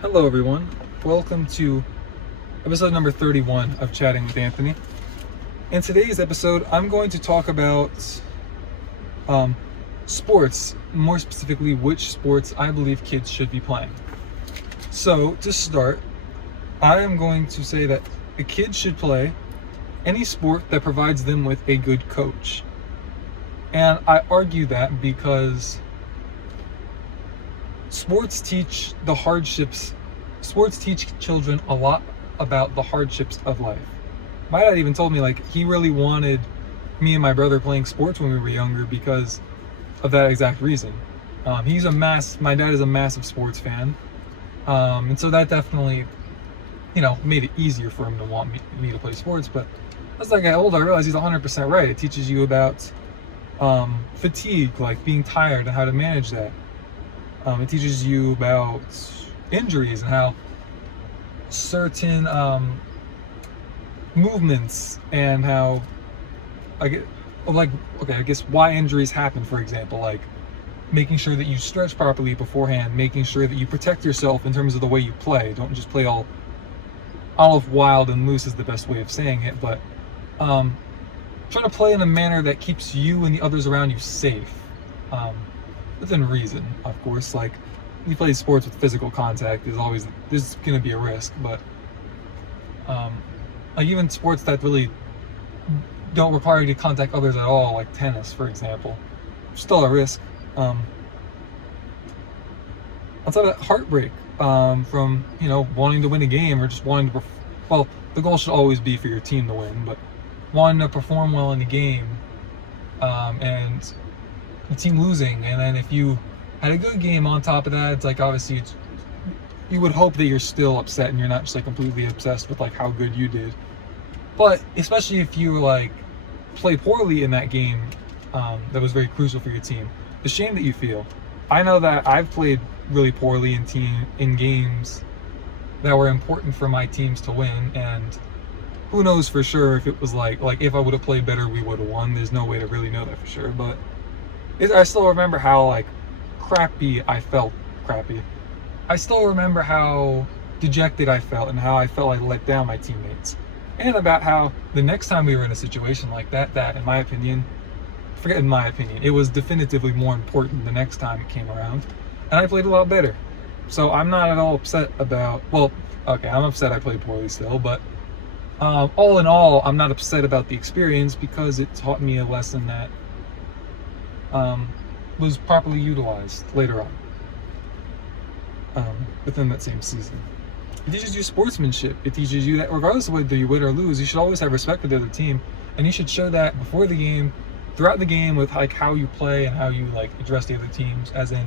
Hello, everyone. Welcome to episode number 31 of Chatting with Anthony. In today's episode, I'm going to talk about sports, more specifically, which sports I believe kids should be playing. So, to start, I am going to say that a kid should play any sport that provides them with a good coach. And I argue that because sports teach children a lot about the hardships of life. My dad even told me he really wanted me and my brother playing sports when we were younger because of that exact reason. My dad is a massive sports fan. And so that definitely, made it easier for him to want me to play sports. But as I got older, I realized he's 100% right. It teaches you about fatigue, like being tired and how to manage that. It teaches you about injuries and how certain movements and how I guess why injuries happen, for example, like making sure that you stretch properly beforehand, making sure that you protect yourself in terms of the way you play. Don't just play all of wild and loose is the best way of saying it, but try to play in a manner that keeps you and the others around you safe. Within reason, of course. Like, you play sports with physical contact, there's going to be a risk, but even sports that really don't require you to contact others at all, like tennis, for example, still a risk. On top of that, heartbreak from wanting to win a game or just wanting to the goal should always be for your team to win, but wanting to perform well in the game and the team losing, and then if you had a good game on top of that, it's obviously you would hope that you're still upset and you're not just completely obsessed with how good you did. But especially if you play poorly in that game that was very crucial for your team, the shame that you feel. I know that I've played really poorly in games that were important for my teams to win, and who knows for sure if it was if I would have played better, we would have won. There's no way to really know that for sure, but I still remember how crappy I felt. I still remember how dejected I felt and how I felt I let down my teammates, and about how the next time we were in a situation like that in my opinion, it was definitively more important the next time it came around, and I played a lot better. So I'm not at all upset about, I'm upset I played poorly still, but all in all, I'm not upset about the experience because it taught me a lesson that was properly utilized later on within that same season. It teaches you sportsmanship. It teaches you that regardless of whether you win or lose, you should always have respect for the other team, and you should show that before the game, throughout the game, with how you play and how you address the other teams. As in,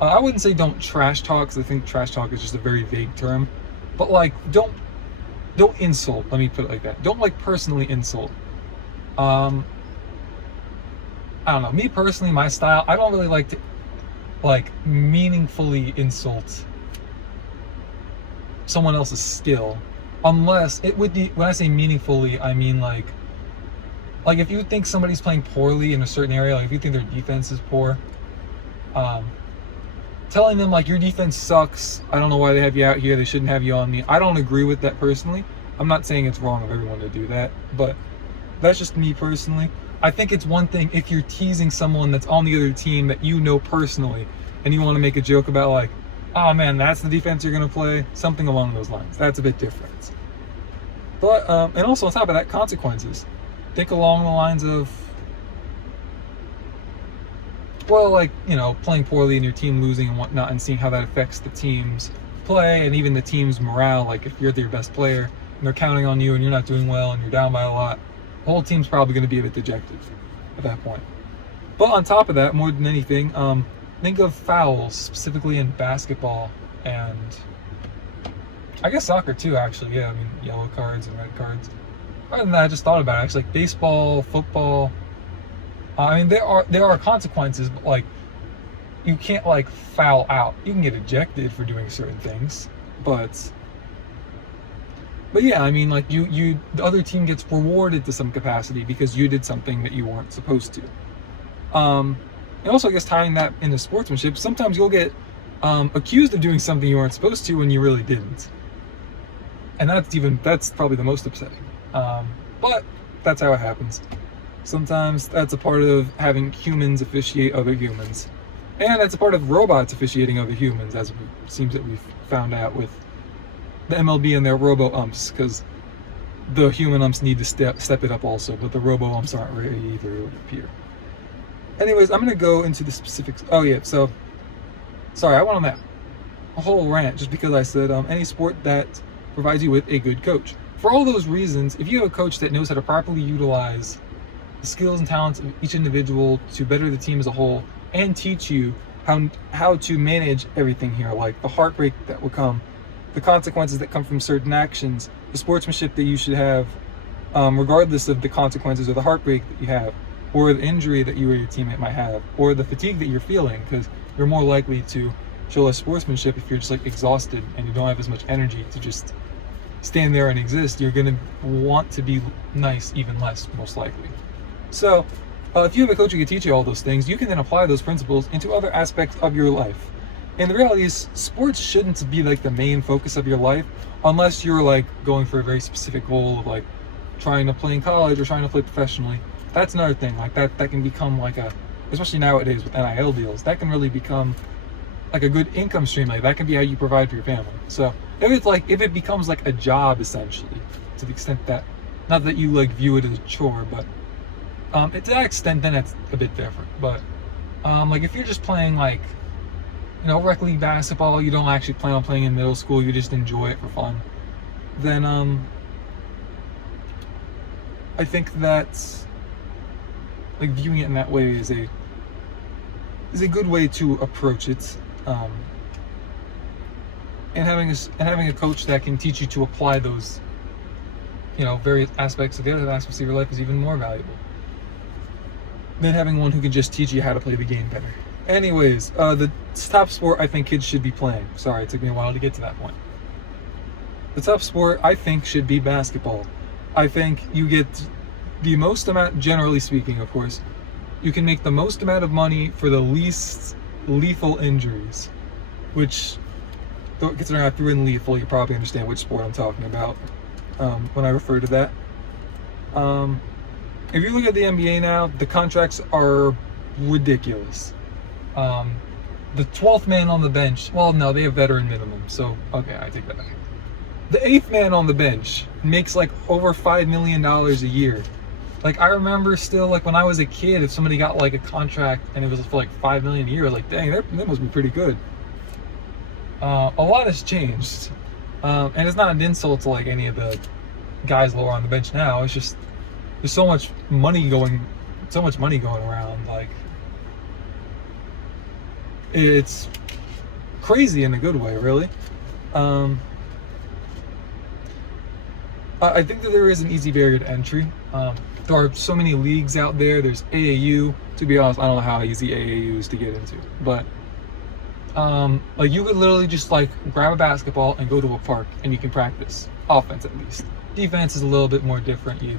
I wouldn't say don't trash talk, because I think trash talk is just a very vague term, but don't insult. Let me put it like that. Don't personally insult. I don't know. Me personally, my style, I don't really like to meaningfully insult someone else's skill, unless when I say meaningfully, I mean if you think somebody's playing poorly in a certain area, if you think their defense is poor, telling them your defense sucks, I don't know why they have you out here, they shouldn't have you on me. I don't agree with that personally. I'm not saying it's wrong of everyone to do that, but that's just me personally. I think it's one thing if you're teasing someone that's on the other team that you know personally, and you want to make a joke about oh man, that's the defense you're going to play, something along those lines. That's a bit different. But and also on top of that, consequences. Think along the lines of, playing poorly and your team losing and whatnot, and seeing how that affects the team's play and even the team's morale. If you're their best player and they're counting on you and you're not doing well and you're down by a lot, the whole team's probably going to be a bit dejected at that point. But on top of that, more than anything, think of fouls, specifically in basketball and I guess soccer too, actually. Yeah, yellow cards and red cards. Other than that, I just thought about it. Baseball, football. There are consequences, but you can't foul out. You can get ejected for doing certain things, but yeah, the other team gets rewarded to some capacity because you did something that you weren't supposed to. And also, I guess tying that into sportsmanship, sometimes you'll get accused of doing something you weren't supposed to when you really didn't. And that's probably the most upsetting. But that's how it happens. Sometimes that's a part of having humans officiate other humans. And that's a part of robots officiating other humans, as it seems that we've found out with the MLB and their robo-umps, because the human umps need to step it up also, but the robo-umps aren't ready either, it would appear. Anyways, I'm going to go into the specifics. Oh yeah, so, sorry, I went on that whole rant just because I said any sport that provides you with a good coach. For all those reasons, if you have a coach that knows how to properly utilize the skills and talents of each individual to better the team as a whole, and teach you how to manage everything here, like the heartbreak that will come, the consequences that come from certain actions, the sportsmanship that you should have, regardless of the consequences or the heartbreak that you have, or the injury that you or your teammate might have, or the fatigue that you're feeling, because you're more likely to show less sportsmanship if you're just like exhausted and you don't have as much energy to just stand there and exist. You're going to want to be nice even less, most likely. So if you have a coach who can teach you all those things, you can then apply those principles into other aspects of your life. And the reality is, sports shouldn't be like the main focus of your life unless you're like going for a very specific goal of like trying to play in college or trying to play professionally. That's another thing. Like that can become like especially nowadays with NIL deals, that can really become like a good income stream. Like that can be how you provide for your family. So if it becomes like a job essentially, to the extent that, not that you like view it as a chore, but to that extent, then it's a bit different. But like if you're just playing like, rec league basketball, you don't actually plan on playing in middle school, you just enjoy it for fun, then I think that's like viewing it in that way is a good way to approach it. And having a coach that can teach you to apply those, various aspects of the other aspects of your life is even more valuable than having one who can just teach you how to play the game better. Anyways, the top sport I think kids should be playing. Sorry, it took me a while to get to that point. The top sport I think should be basketball. I think you get the most amount, generally speaking, of course, you can make the most amount of money for the least lethal injuries, which, considering I threw in lethal, you probably understand which sport I'm talking about when I refer to that. If you look at the NBA now, the contracts are ridiculous. The 12th man on the bench, well, no, they have veteran minimum, so okay, I take that back. The 8th man on the bench makes like over $5 million a year. Like I remember still, like when I was a kid, if somebody got like a contract and it was for like $5 million a year, I was like, dang, that must be pretty good. A lot has changed, and it's not an insult to like any of the guys lower on the bench now. It's just there's so much money going around. Like it's crazy in a good way, really. I think that there is an easy barrier to entry. There are so many leagues out there. There's AAU. To be honest, I don't know how easy AAU is to get into, but like you could literally just like grab a basketball and go to a park and you can practice offense at least. Defense is a little bit more different. You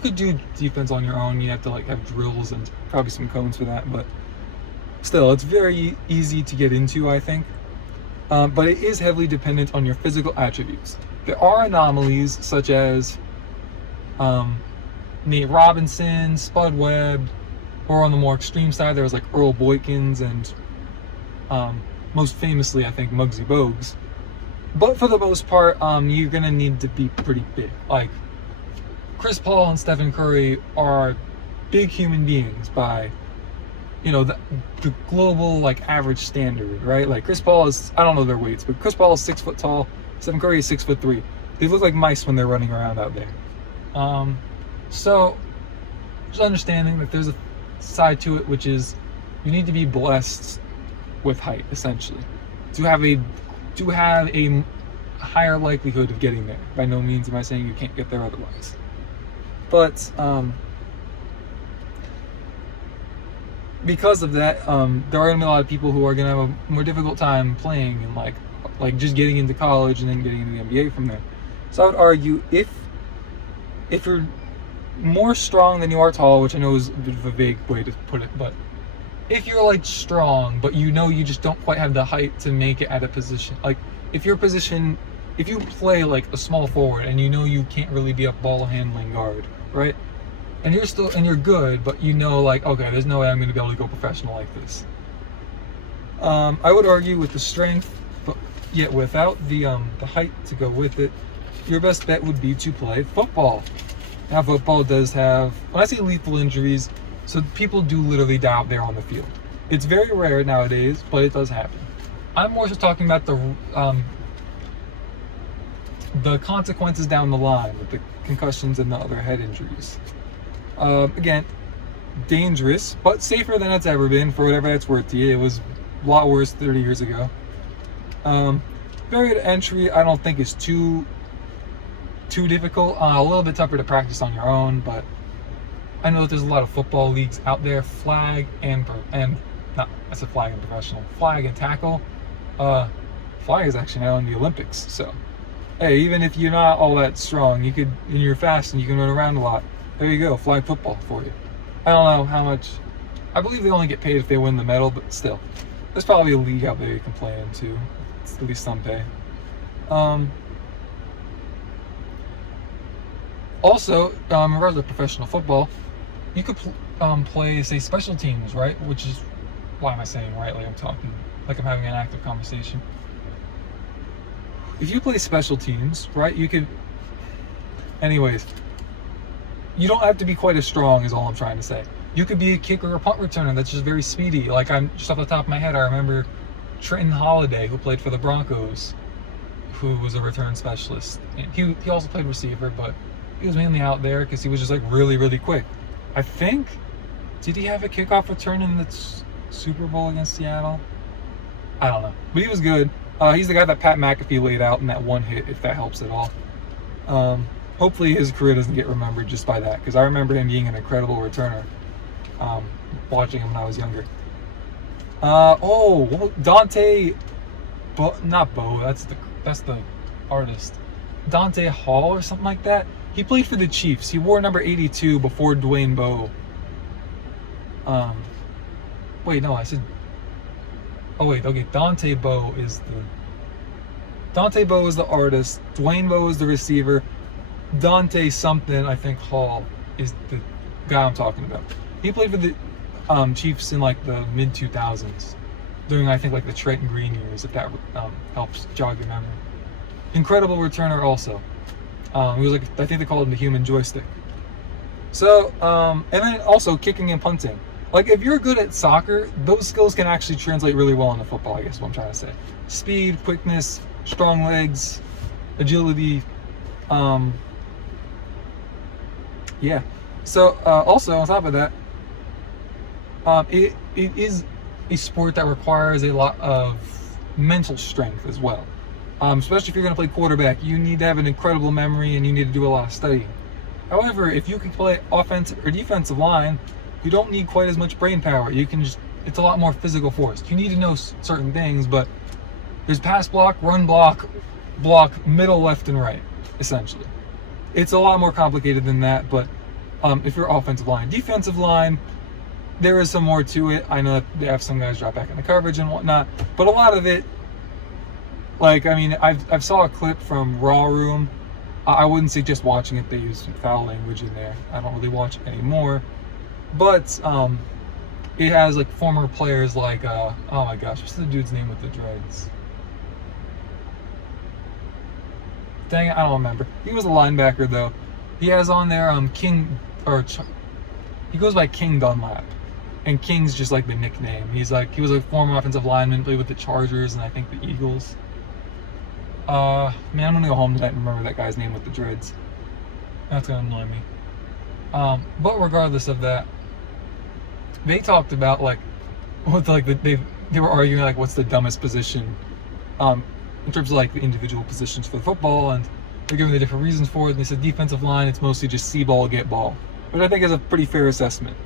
could do defense on your own. You have to like have drills and probably some cones for that, but still, it's very easy to get into, I think. But it is heavily dependent on your physical attributes. There are anomalies such as Nate Robinson, Spud Webb, or on the more extreme side, there was like Earl Boykins and most famously, I think, Muggsy Bogues. But for the most part, you're gonna need to be pretty big. Like Chris Paul and Stephen Curry are big human beings by, the global like average standard, right? Like Chris Paul is, I don't know their weights, but Chris Paul is 6 foot tall. Stephen Curry is 6'3". They look like mice when they're running around out there. So just understanding that there's a side to it, which is you need to be blessed with height, essentially, to have a higher likelihood of getting there. By no means am I saying you can't get there otherwise, but because of that, there are gonna be a lot of people who are gonna have a more difficult time playing and like just getting into college and then getting into the NBA from there. So I would argue if you're more strong than you are tall, which I know is a bit of a vague way to put it, but if you're like strong, but you know you just don't quite have the height to make it at a position, like if your position, if you play like a small forward and you know you can't really be a ball handling guard, right? And you're good, but you know, like, okay, there's no way I'm going to be able to go professional like this. I would argue with the strength, but yet without the height to go with it, your best bet would be to play football. Now, football does have, when I say lethal injuries, so people do literally die out there on the field. It's very rare nowadays, but it does happen. I'm more just talking about the consequences down the line with the concussions and the other head injuries. Again, dangerous, but safer than it's ever been, for whatever that's worth to you. It was a lot worse 30 years ago. Barrier to entry, I don't think is too difficult. A little bit tougher to practice on your own, but I know that there's a lot of football leagues out there, flag and not, that's a flag and professional, flag and tackle. Flag is actually now in the Olympics, so hey, even if you're not all that strong, you could, and you're fast and you can run around a lot, there you go, flag football for you. I don't know how much, I believe they only get paid if they win the medal, but still, there's probably a league out there you can play in too. It's at least some pay. Also, in regards to professional football, you could play, say, special teams, right? Which is, why am I saying right? Like I'm talking, like I'm having an active conversation. If you play special teams, right, you could, anyways, you don't have to be quite as strong, is all I'm trying to say. You could be a kicker or punt returner that's just very speedy. Like, I'm just off the top of my head, I remember Trenton Holiday, who played for the Broncos, who was a return specialist. And he also played receiver, but he was mainly out there because he was just like really, really quick. I think, did he have a kickoff return in the Super Bowl against Seattle? I don't know, but he was good. He's the guy that Pat McAfee laid out in that one hit, if that helps at all. Hopefully his career doesn't get remembered just by that, because I remember him being an incredible returner, watching him when I was younger. Dante, not Bo, that's the artist. Dante Hall or something like that. He played for the Chiefs. He wore number 82 before Dwayne Bowe. Wait, no, I said. Oh wait, okay. Dante Bowe is the artist. Dwayne Bowe is the receiver. Dante something, I think Hall is the guy I'm talking about. He played for the Chiefs in like the mid 2000s, during I think like the Trenton Green years, if that helps jog your memory. Incredible returner also. He was like, I think they called him the human joystick. So, and then also kicking and punting. Like, if you're good at soccer, those skills can actually translate really well into football, I guess is what I'm trying to say. Speed, quickness, strong legs, agility. Yeah. So, also, on top of that, it is a sport that requires a lot of mental strength as well. Especially if you're going to play quarterback, you need to have an incredible memory and you need to do a lot of studying. However, if you can play offensive or defensive line, you don't need quite as much brain power. You can just, it's a lot more physical force. You need to know certain things, but there's pass block, run block, middle, left, and right, essentially. It's a lot more complicated than that, but if you're offensive line. Defensive line, there is some more to it. I know that they have some guys drop back in the coverage and whatnot, but a lot of it, like, I mean, I've saw a clip from Raw Room. I wouldn't suggest watching it. They use foul language in there. I don't really watch it anymore. But it has like former players like, oh my gosh, what's the dude's name with the dreads? Dang it, I don't remember. He was a linebacker though. He has on there he goes by King Dunlap. And King's just like the nickname. He was a former offensive lineman, played with the Chargers and I think the Eagles. Man, I'm gonna go home tonight and remember that guy's name with the dreads. That's gonna annoy me. But regardless of that, they talked about like what they were arguing like what's the dumbest position in terms of like the individual positions for football, and they're giving the different reasons for it. And they said defensive line, it's mostly just see ball, get ball, which I think is a pretty fair assessment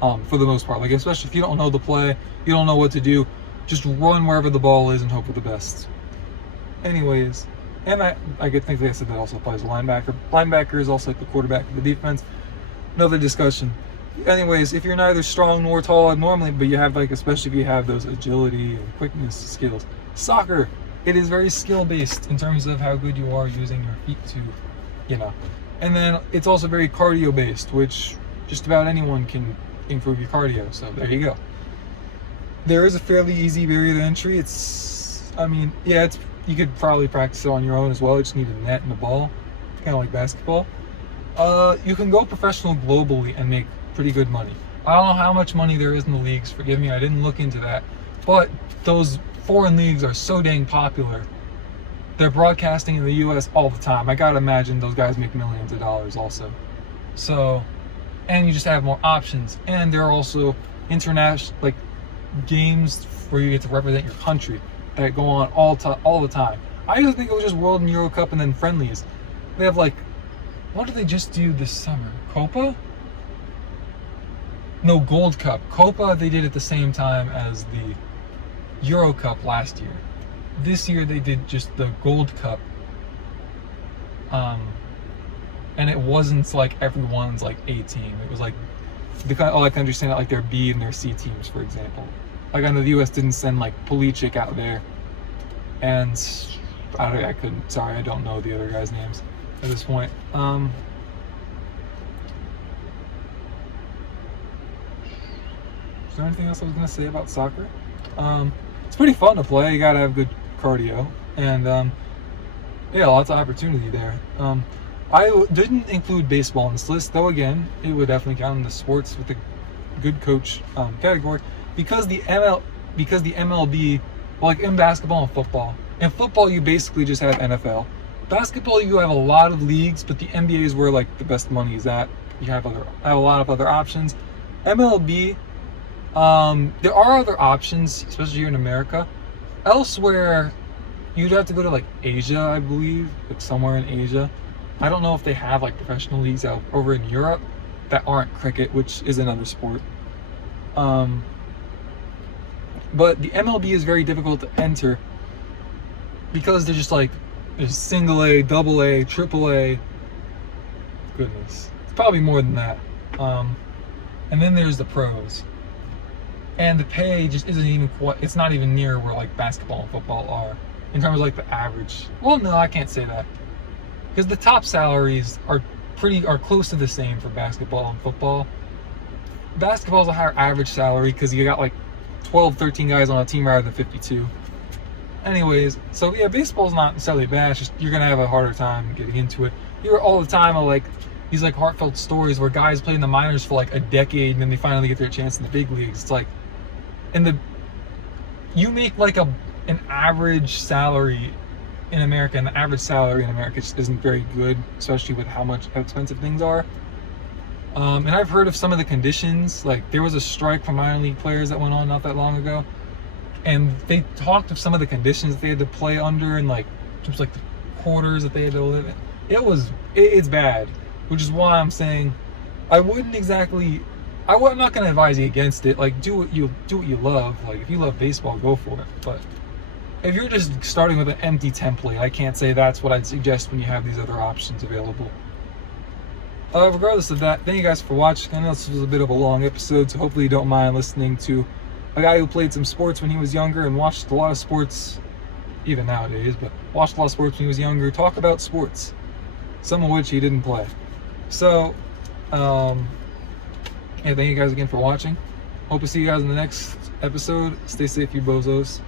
for the most part. Like, especially if you don't know the play, you don't know what to do, just run wherever the ball is and hope for the best. Anyways, and I think they said that also applies to linebacker. Linebacker is also like the quarterback of the defense. Another discussion. anyways, if you're neither strong nor tall normally, but you have like, especially if you have those agility and quickness skills, soccer, it is very skill based in terms of how good you are using your feet to, you know. And then it's also very cardio based, which just about anyone can improve your cardio. So there you go. There is a fairly easy barrier to entry. You could probably practice it on your own as well. You just need a net and a ball, kind of like basketball. You can go professional globally and make pretty good money. I don't know how much money there is in the leagues. Forgive me, I didn't look into that. But those foreign leagues are so dang popular. They're broadcasting in the U.S. all the time. I gotta imagine those guys make millions of dollars also. So, and you just have more options. And there are also international, like, games where you get to represent your country that go on all the time. I used to think it was just World and Euro Cup and then friendlies. They have like, what did they just do this summer? Copa? No, Gold Cup. Copa they did at the same time as the Euro Cup last year. This year they did just the Gold Cup. And it wasn't like everyone's like A team. It was like, I can understand that like their B and their C teams, for example. Like I know the US didn't send like Pulisic out there. And I don't know the other guys' names at this point. Is there anything else I was gonna say about soccer? It's pretty fun to play. You gotta have good cardio, and lots of opportunity there. I didn't include baseball in this list, though. Again, it would definitely count in the sports with the good coach category, because the MLB, like in basketball and football. In football, you basically just have NFL. Basketball, you have a lot of leagues, but the NBA is where like the best money is at. You have a lot of other options. MLB. There are other options, especially here in America. Elsewhere, you'd have to go to like Asia, I believe, like somewhere in Asia. I don't know if they have like professional leagues out over in Europe that aren't cricket, which is another sport. But the MLB is very difficult to enter because they're just like, there's single A, double A, triple A. Goodness, it's probably more than that. And then there's the pros. And the pay just isn't even it's not even near where like basketball and football are in terms of like the average. Well, no, I can't say that, because the top salaries are close to the same for basketball and football. Basketball is a higher average salary because you got like 12, 13 guys on a team rather than 52. Anyways, so yeah, baseball's not necessarily bad. It's just you're gonna have a harder time getting into it. You hear all the time of like these like heartfelt stories where guys play in the minors for like a decade and then they finally get their chance in the big leagues. It's like, you make like an average salary in America, and the average salary in America just isn't very good, especially with how expensive things are. And I've heard of some of the conditions. Like there was a strike for minor league players that went on not that long ago, and they talked of some of the conditions that they had to play under, and like just like the quarters that they had to live in. It's bad, which is why I'm saying I'm not going to advise you against it. Like do what you love. Like if you love baseball, go for it. But if you're just starting with an empty template, I can't say that's what I'd suggest when you have these other options available. Regardless of that, thank you guys for watching. I know this was a bit of a long episode, so hopefully you don't mind listening to a guy who played some sports when he was younger and watched a lot of sports, even nowadays, but watched a lot of sports when he was younger, talk about sports, some of which he didn't play. So, thank you guys again for watching. Hope to see you guys in the next episode. Stay safe, you bozos.